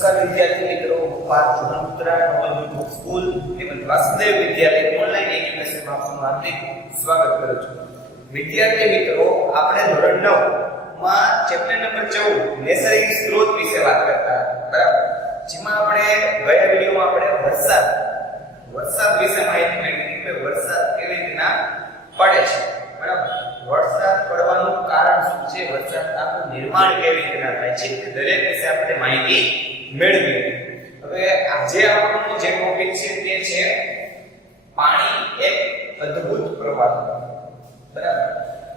નમસ્કાર વિદ્યાર્થી મિત્રો, પાર્થસર સ્કૂલ તેમજ વાસુદેવ વિદ્યાલય ઓનલાઈન એજ્યુકેશનમાં આપનું હાર્દિક સ્વાગત કરું છું. વિદ્યાર્થી મિત્રો, આપણે ધોરણ 9 માં ચેપ્ટર નંબર 14 નૈસર્ગિક સ્ત્રોત વિશે વાત કરતા બરાબર, જેમાં આપણે ગયા વિડિયોમાં આપણે વરસાદ વિશે માહિતી મેળવી કે વરસાદ કેવી રીતના પડે છે બરાબર. વરસાદ પડવાનું કારણ શું છે, વરસાદનું નિર્માણ કેવી રીતના થાય છે, તે દરેક વિશે આપણે માહિતી મેળવી. હવે આજે આપણો જે ટોપિક છે તે છે પાણી એક અદ્ભુત પ્રવાહ બરાબર.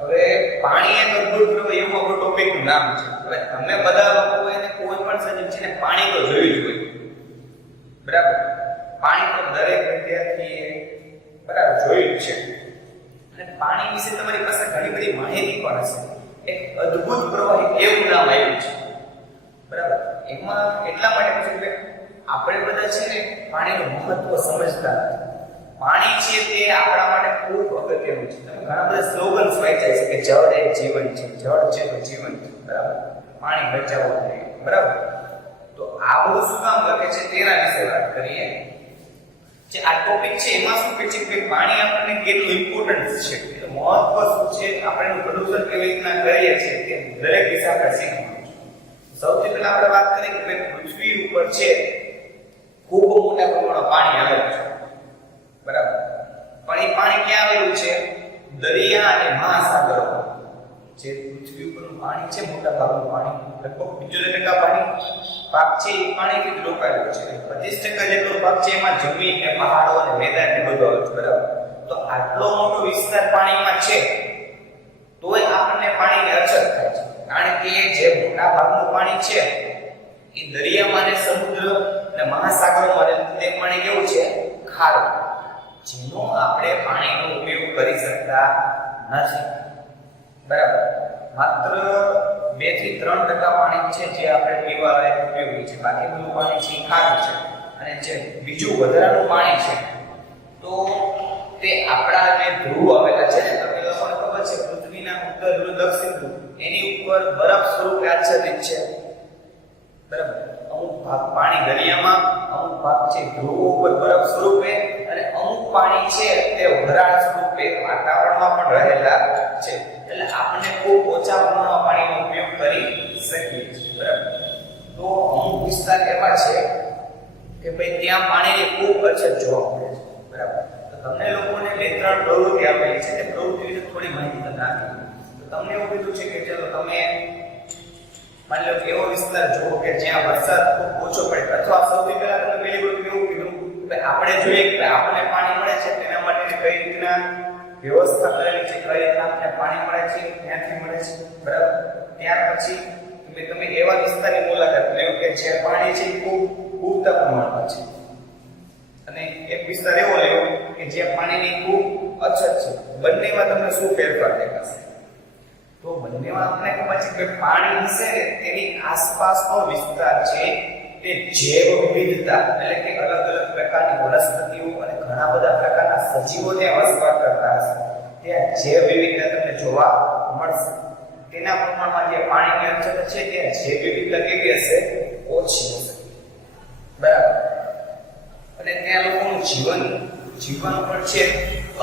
હવે પાણી એક અદ્ભુત પ્રવાહ એવું આપણો ટોપિકનું નામ છે. હવે તમે બધા લોકો એને કોઈ પણ સજીવ છે ને પાણી તો જોયું જ હોય બરાબર. પાણી તો દરેક વિદ્યાર્થીએ બરાબર જોયું જ છે. અને પાણી વિશે તમારી પાસે ઘણી બધી માહિતી પણ હશે. એક અદ્ભુત પ્રવાહ એવું નામ આવ્યું છે બરાબર. એમાં એટલા માટે છે કે આપણે બધા છે ને પાણીનું મહત્વ સમજતા નથી. પાણી છે તે આપણા માટે ખૂબ અગત્યનું છે. તમે ઘણા બધા સ્લોગન્સ વાંચ્યા છે કે જળ એ જીવન છે, જળ છે તો જીવન છે બરાબર. પાણી બચાવવું જોઈએ બરાબર. તો આ બધું શું કામ લખે છે તેના વિશે વાત કરીએ. જે આ ટોપિક છે એમાં શું કહે છે કે પાણી આપણને કેટલું ઇમ્પોર્ટન્ટ છે, તો મહત્વ શું છે, આપણે એનું પ્રદૂષણ કેવી રીતના કરીએ છીએ કે દરેક વિશે આપણે શીખવાનું છે. સૌથી પહેલા આપણે વાત કરીએ કે પૃથ્વી ઉપર છે ખૂબ મોટા પ્રમાણમાં પાણી આવેલું છે બરાબર. પણ એ પાણી ક્યાં આવેલું છે? દરિયા અને મહાસાગરો. જે પૃથ્વી ઉપરનું પાણી છે મોટા ભાગનું પાણી, લગભગ 75% ભાગ છે એ પાણીથી જ રોકાયેલો છે. 25% જેટલો ભાગ છે એમાં જમીન ને પહાડો અને મેદાન ને બધું આવે છે બરાબર. તો આટલો મોટો વિસ્તાર પાણીમાં છે તોય આપણને પાણીની અછત થાય છે, કારણ કે જે મોટા ભાગનું પાણી છે એ દરિયામાં ને સમુદ્ર અને મહાસાગરોમાં તે પાણી કેવું છે? ખારું, જેનો આપણે પાણીનો ઉપયોગ કરી શકતા નથી બરાબર. માત્ર 2 થી 3% પાણી છે જે આપણે પીવા લાયક ઉપયોગી છે. બાકી બધું પાણી છે ખારું છે. અને જે બીજું વધારાનું પાણી છે તો તે આપણા જે ધ્રુવ આવેલા છે ને, તમને લોકોને ખબર છે પૃથ્વીના ઉત્તર ધ્રુવ દક્ષિણ ધ્રુવ એની ઉપર બરફ સ્વરૂપે આચ્છાદિત છે બરાબર. અમુક ભાગ પાણી દરિયામાં, અમુક ભાગ છે ધ્રુવો ઉપર બરફ સ્વરૂપે, અને અમુક પાણી છે તે વરાળ સ્વરૂપે વાતાવરણમાં પણ રહેલા છે. એટલે આપણે ખૂબ ઓછા પ્રમાણમાં પાણીનો ઉપયોગ કરી શકીએ છીએ બરાબર. તો અમુક વિસ્તાર એવા છે કે ભાઈ ત્યાં પાણીની ખૂબ અછત જોવા મળે છે બરાબર. તો તમને લોકોને 2-3 પ્રવૃત્તિ આપેલી છે, તે પ્રવૃત્તિ વિશે થોડી માહિતી તમને આપી. તો તમને એવું કીધું છે કે ચલો તમે માની લો કે એવો વિસ્તાર જુઓ કે જ્યાં વરસાદ ખૂબ ઓછો પડે, અથવા સૌથી પહેલા તમે પહેલી વસ્તુ એવું કીધું કે આપણે જોઈએ કે આપણને પાણી મળે છે તેના માટે કઈ રીતના વ્યવસ્થા કરેલી છે, કઈ રીતના આપણે પાણી મળે છે, ક્યાંથી મળે છે બરાબર. ત્યાર પછી તમે એવા વિસ્તારની મુલાકાત લો કે જે પાણી છે ખૂબ પૂરતા પ્રમાણમાં છે, અને એક વિસ્તાર એવો લેવો કે જ્યાં પાણીની ખૂબ અછત છે. બંનેમાં તમને શું ફેરફાર દેખાશે? તો બંનેમાં આપણે ખબર છે કે પાણી છે ને તેની આસપાસનો વિસ્તાર છે તે જૈવ વિવિધતા, એટલે કે અલગ અલગ પ્રકારની વનસ્પતિઓ અને ઘણા બધા પ્રકારના સજીવો ત્યાં વસવાટ કરતા હશે. ત્યાં જૈવ વિવિધતા તમને જોવા મળશે. તેના પ્રમાણમાં જે પાણીની અછત છે ત્યાં જૈવ વિવિધતા કેવી હશે? ઓછી હશે બરાબર. અને ત્યાં લોકોનું જીવન પણ છે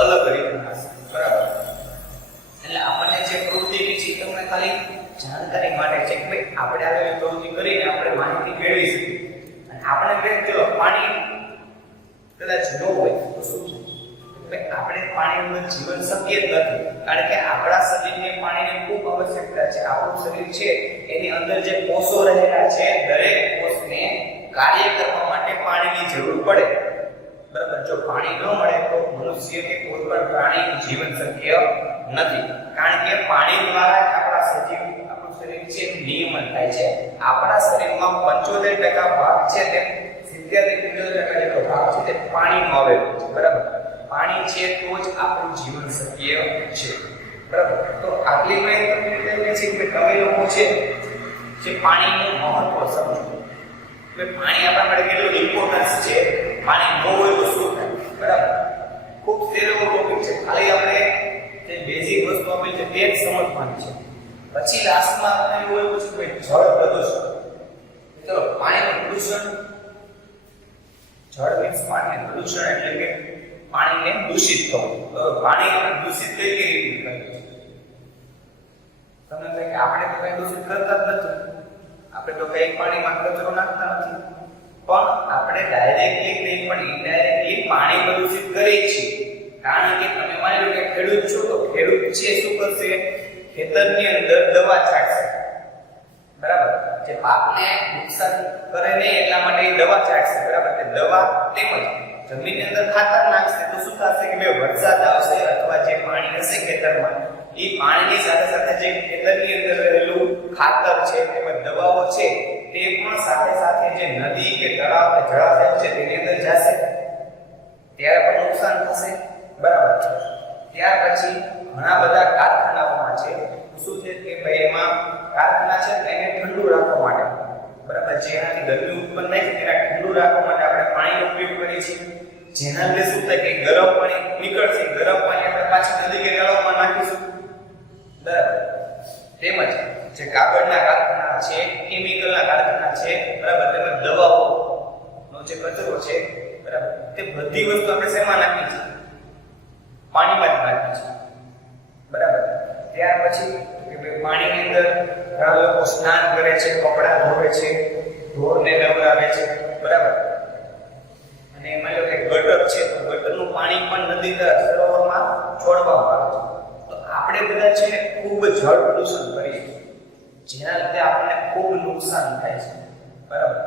અલગ રીતના હશે બરાબર. એટલે આપણને જે પ્રવૃત્તિ છે તમને ખાલી જાણકારી માટે છે કે ભાઈ આપણે આવી પ્રવૃત્તિ કરીને આપણે માહિતી મેળવી શકીએ. અને આપણે કે ચલો પાણી કદાચ ન હોય તો શું છે? ભાઈ આપણે પાણી વગર જીવન શક્ય જ નથી, કારણ કે આપણા શરીરને પાણીની ખૂબ આવશ્યકતા છે. આપણું શરીર છે એની અંદર જે કોષો રહેલા છે, દરેક કોષને કાર્ય કરવા માટે પાણીની જરૂર પડે બરાબર. જો પાણી ન મળે તો મનુષ્ય કે કોઈ પણ પ્રાણીનું જીવન શક્ય નથી, કારણ કે પાણી દ્વારા આપણા સજીવ, આપણું શરીર છે નિયમન થાય છે. આપણા શરીરમાં 75% ભાગ છે તે 70-75% જેટલો ભાગ છે તે પાણીનો આવેલો છે બરાબર. પાણી છે તો જ આપણું જીવન શક્ય છે બરાબર. તો આટલી માહિતી તમને છે કે તમે લોકો છે જે પાણીનું મહત્વ સમજો કે પાણી આપણા માટે કેટલું ઇમ્પોર્ટન્સ છે. પાણી ન હોય તો શું થાય બરાબર. ખૂબ સહેલો ટોપિક છે, ખાલી આપણે જે બેઝિક વસ્તુ આપેલી છે તે જ સમજવાની છે. પછી લાસ્ટમાં આપણે એવું પૂછ્યું કે જળ પ્રદૂષણ. ચલો પાણીનું પ્રદૂષણ પ્રદૂષણ એટલે કે પાણીને દૂષિત થવું. તો પાણી દૂષિત કઈ રીતે કરીએ? તમને કહે કે આપણે તો કઈ દૂષિત કરતા જ નથી, આપણે તો કઈ પાણીમાં કચરો નાખતા નથી, પણ આપણે ડાયરેક્ટલી નહીં પણ ઇનડાયરેક્ટલી પાણી પ્રદૂષિત કરીએ છીએ. કારણ કે તમે માની લો કે ખેડૂત છો, તો ખેડૂત છે શું કરશે? ખેતરની અંદર દવા છાંટશે, બરાબર? જે પાકને નુકસાન કરે નહીં એટલા માટે એ દવા છાંટશે, બરાબર? તે દવા તેમજ જમીનની અંદર ખાતર નાખશે તો શું થશે કે વરસાદ આવશે અથવા જે પાણી હશે ખેતરમાં, એ પાણીની સાથે સાથે જે ખેતરની અંદર રહેલું ખાતર છે તેમજ દવાઓ છે તે પણ સાથે સાથે જે નદી કે તળાવ કે જળાશય છે તેની અંદર જશે, ત્યારે પણ નુકસાન થશે, બરાબર? ત્યાર પછી ઘણા બધા કારખાનાઓમાં છે શું છે કે ભાઈ એમાં કારખાના છે એને ઠંડુ રાખવા માટે, બરાબર, જેનાથી ગરમી ઉત્પન્ન થાય છે તેને ઠંડુ રાખવા માટે આપણે પાણીનો ઉપયોગ કરીએ છીએ. જેના લીધે શું થાય કે ગરમ પાણી નીકળશે, ગરમ પાણી આપણે પાછું નદી કે તળાવમાં નાખીશું, બરાબર? તેમજ જે કાગળના કારખાના છે, કેમિકલના કારખાના છે, બરાબર, તેમજ દવાઓનો જે કચરો છે, બરાબર, તે બધી વસ્તુ આપણે શેમાં નાખીએ છીએ? પાણીમાં જ નાખીએ છીએ, બરાબર? ત્યાર પછી પાણીની અંદર ઘણા લોકો સ્નાન કરે છે, કપડાં ધોવે છે, ઢોરને નવરાવે છે, બરાબર? અને એમાં લો કે ગટર છે, તો ગટરનું પાણી પણ નદી સરોવરમાં છોડવામાં આવે છે. તો આપણે બધા છે ને ખૂબ જળ પ્રદૂષણ કરીએ છીએ, જેના લીધે આપણને ખૂબ નુકસાન થાય છે, બરાબર?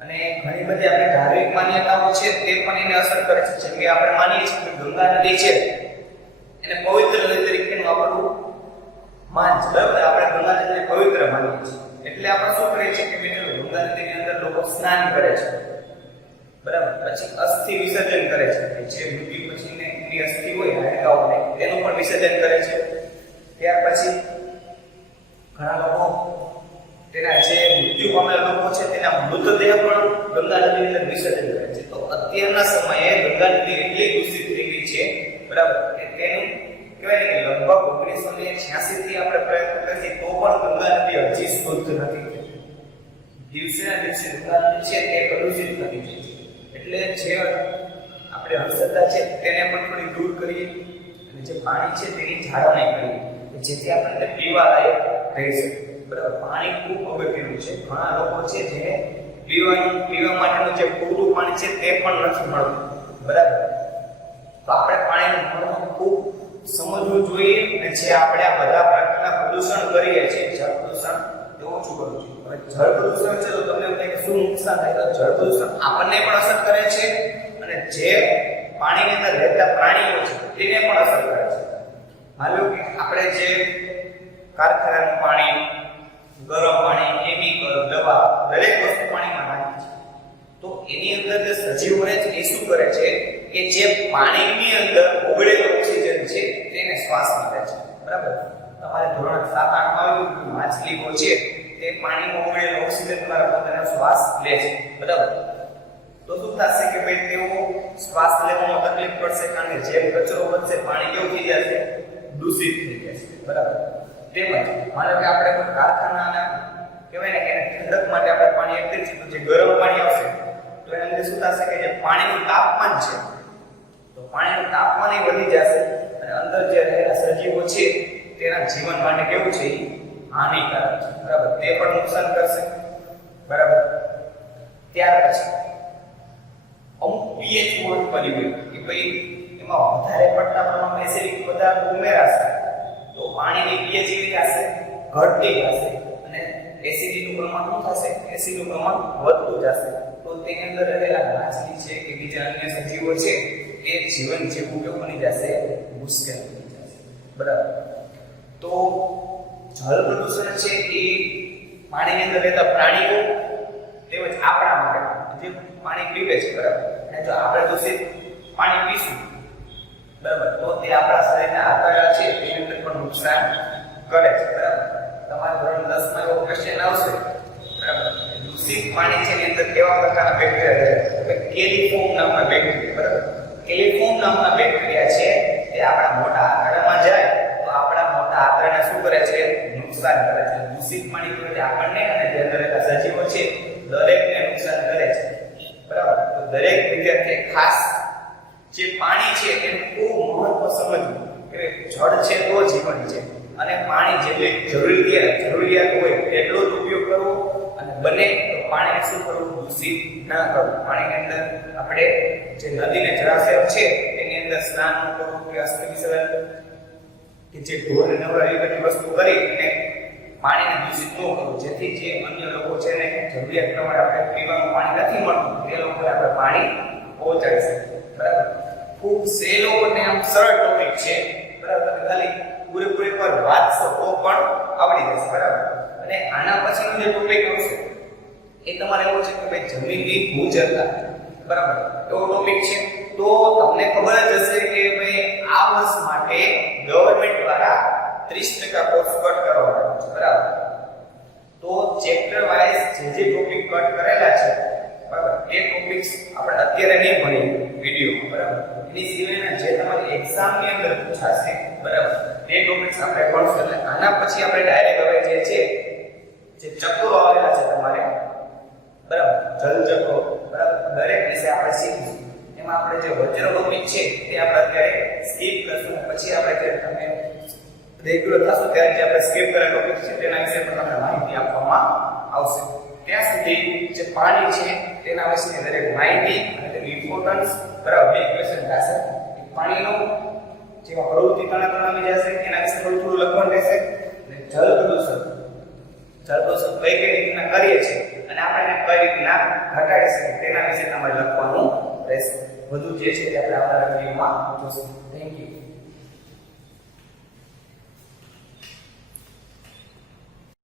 અને ઘણી બધી આપણે ધાર્મિક માન્યતાઓ છે તે પણ એને અસર કરે છે. જેમ કે આપણે માનીએ છીએ કે ગંગા નદી છે એને પવિત્ર નદી તરીકે વાપરવું માન છે, બરાબર? આપણે ગંગા નદીને પવિત્ર માનીએ છીએ એટલે આપણે શું કરીએ છીએ કે મિત્રો ગંગા નદીની અંદર લોકો સ્નાન કરે છે, બરાબર? પછી અસ્થિ વિસર્જન કરે છે, કે જે મૃત્યુ પછીને એની અસ્થિ હોય હાડકાઓને તેનું પણ વિસર્જન કરે છે. ત્યાર પછી ઘણા લોકો તેના જે મૃત્યુ પામેલા લોકો છે તેના મૃતદેહ પણ ગંગા નદીની અંદર વિસર્જન કરે છે. તો અત્યારના સમયે ગંગા નદી એટલી દૂષિત થઈ ગઈ છે, બરાબર, કે તેનું કહેવાય કે લગભગ 1986 થી આપણે પ્રયત્ન કરીએ તો પણ ગંગા નદી હજી શુદ્ધ નથી. દિવસે ને દિવસે ગંગા નદી છે તે પ્રદૂષિત થઈ છે. એટલે જે આપણે અંધશ્રદ્ધા છે તેને પણ થોડી દૂર કરીએ અને જે પાણી છે તેની જાળવણી કરીએ જેથી આપણે પીવા લાયક રહી શકે, બરાબર? પાણી ખૂબ અગત્યનું છે. ઘણા લોકો છે જે પીવા માટેનું જે પૂરું પાણી છે તે પણ નથી મળતું, બરાબર? તો આપણે પાણીનું મહત્વ ખૂબ સમજવું જોઈએ અને જે આપણે આ બધા પ્રકારના પ્રદૂષણ કરીએ છીએ, જળ પ્રદૂષણ તે ઓછું કરવું જોઈએ. હવે જળ પ્રદૂષણ છે તો તમને એમ થાય કે શું નુકસાન થાય? તો જળ પ્રદૂષણ આપણને પણ અસર કરે છે અને જે પાણીની અંદર રહેતા પ્રાણીઓ છે તેને પણ અસર કરે છે. માનો કે આપણે જે કારખાનાનું પાણી, ગરમ પાણી, કેમિકલ, દવા દરેક વસ્તુ પાણીમાં નાખીએ છીએ તો એની અંદર જે સજીવો રહે છે એ શું કરે છે કે જે પાણીની અંદર ઓગળેલું ઓક્સિજન છે તેને શ્વાસમાં લે છે, બરાબર? તમારે ધોરણ 7-8 માં આવ્યું કે માછલીઓ છે તે પાણીમાં ઓગળેલું ઓક્સિજન દ્વારા પોતાનો શ્વાસ લે છે, બરાબર? તો શું થશે કે ભાઈ તેઓ શ્વાસ લેવામાં તકલીફ પડશે કારણ કે જેમ કચરો વધશે પાણી કેવું થઈ જશે? દૂષિત થઈ જશે, બરાબર? તેમજ માનો કે આપણે કોઈ કારખાનાના કહેવાય ને કે ઠંડક માટે આપણે પાણી એકત્રિત કરીએ તો જે ગરમ પાણી આવશે તો એના લીધે શું થશે કે જે પાણીનું તાપમાન છે તો પાણીનું તાપમાન વધી જશે અને અંદર જે રહેલા સજીવો છે તેના જીવન માટે કેવું છે? હાનિકારક છે, બરાબર? તે પણ નુકસાન કરશે, બરાબર? ત્યાર પછી અમુક pH બોન્ડ બની ગયું કે ભાઈ એમાં વધારે પડતા પ્રમાણમાં એસિડિક પદાર્થ ઉમેરાશે તો પાણીની pH કેવી થશે? ઘટતી જશે અને એસિડિટીનું પ્રમાણ શું થશે? એસિડનું પ્રમાણ વધતું જશે તો તેની અંદર રહેલા માછલી છે કે બીજા અન્ય સજીવો છે તે જીવન જીવવું કેવું બની જશે? મુશ્કેલ બની જશે, બરાબર? તો જળ પ્રદૂષણ છે એ પાણીની અંદર રહેતા પ્રાણીઓ તેમજ આપણા માટે જે પાણી પીવે છે, બરાબર, અને જો આપણે દૂષિત પાણી પીશું, બરાબર, તો તે આપણા શરીરના આંતરડા છે તેની અંદર પણ નુકસાન કરે છે, બરાબર? તમારા ધોરણ 10 માં એવો ક્વેશ્ચન આવશે, બરાબર? દૂષિત પાણી છે એની અંદર કેવા પ્રકારના બેક્ટેરિયા રહે છે? કેલિફોર્મ નામના બેક્ટેરિયા, બરાબર? કેલિફોર્મ નામના બેક્ટેરિયા છે તે આપણા મોટા આંતરડામાં જાય તો આપણા મોટા આંતરડાને શું કરે છે? નુકસાન કરે છે. દૂષિત પાણી પીવાથી આપણને અને જે અંદર રહેલા સજીવો છે દરેકને નુકસાન કરે છે, બરાબર? તો દરેક વિદ્યાર્થીએ ખાસ જે પાણી છે એનું ખૂબ મહત્વ સમજવું કે જળ છે તો જીવન છે અને પાણી જેટલી જરૂરિયાત હોય એટલો જ ઉપયોગ કરવો અને બને તો પાણીને શું કરવું દૂષિત ના કરવું પાણીની અંદર આપણે જે નદી ને જળાશય છે એની અંદર સ્નાન ન કરવું કે અસ્થિ વિસર્જન કે જે ઢોર નવરા એવી બધી વસ્તુ કરીને પાણીને દૂષિત ન કરવું જેથી જે અન્ય લોકો છે ને જરૂરિયાત પ્રમાણે આપણે પીવાનું પાણી નથી મળતું તે લોકોને આપણે પાણી પહોંચાડી શકીએ બરાબર ખૂબ સહેલો અને આમ સરળ ટોપિક છે બરાબર ખાલી પૂરેપૂરી પર વાંચશો તો પણ આવડી જશે બરાબર અને આના પછીનો જે ટોપિક આવશે એ તમારે એવું છે કે ભાઈ જમીનની ભૂજળતા બરાબર એવો ટોપિક છે તો તમને ખબર જ હશે કે ભાઈ આ વર્ષ માટે ગવર્નમેન્ટ દ્વારા 30% કોર્સ કટ કરવામાં આવ્યો છે બરાબર તો ચેપ્ટર વાઇઝ જે ટોપિક કટ કરેલા છે બરાબર એ ટોપિક્સ આપણે અત્યારે નહીં ભણીએ વિડિયોમાં બરાબર એની સિવાયના જે તમારી એક્ઝામ ની અંદર પૂછાશે બરાબર તે ટોપિક્સ આપણે ભણશું એટલે આના પછી આપણે ડાયરેક્ટ હવે જે ચક્રો આવેલા છે તમારે બરાબર જલચક્રો બરાબર દરેક વિશે આપણે શીખીશું એમાં આપણે જે વજ્ર ટોપિક છે તે આપણે અત્યારે સ્કીપ કરશું પછી આપણે જે તમે રેગ્યુલર થશો ત્યારે જે આપણે સ્કીપ કરેલા ટોપિક છે તેના વિશે પણ તમને માહિતી આપવામાં આવશે ત્યાં સુધી જે પાણી છે તેના વિશેની દરેક માહિતી અને તેની ઇમ્પોર્ટન્સ બરાબર બે ક્વેશ્ચન થશે પાણીનો જેમાં પ્રવૃત્તિ તણાવ આવી જશે એના વિશે થોડું લખવાનું રહેશે અને જળ પ્રદૂષણ કઈ રીતના કરીએ છીએ અને આપણે કઈ રીતના ઘટાડી શકીએ તેના વિશે તમારે લખવાનું રહેશે વધુ જે છે તે આપણે આવનારા વિડીયોમાં જોઈશું થેન્ક યુ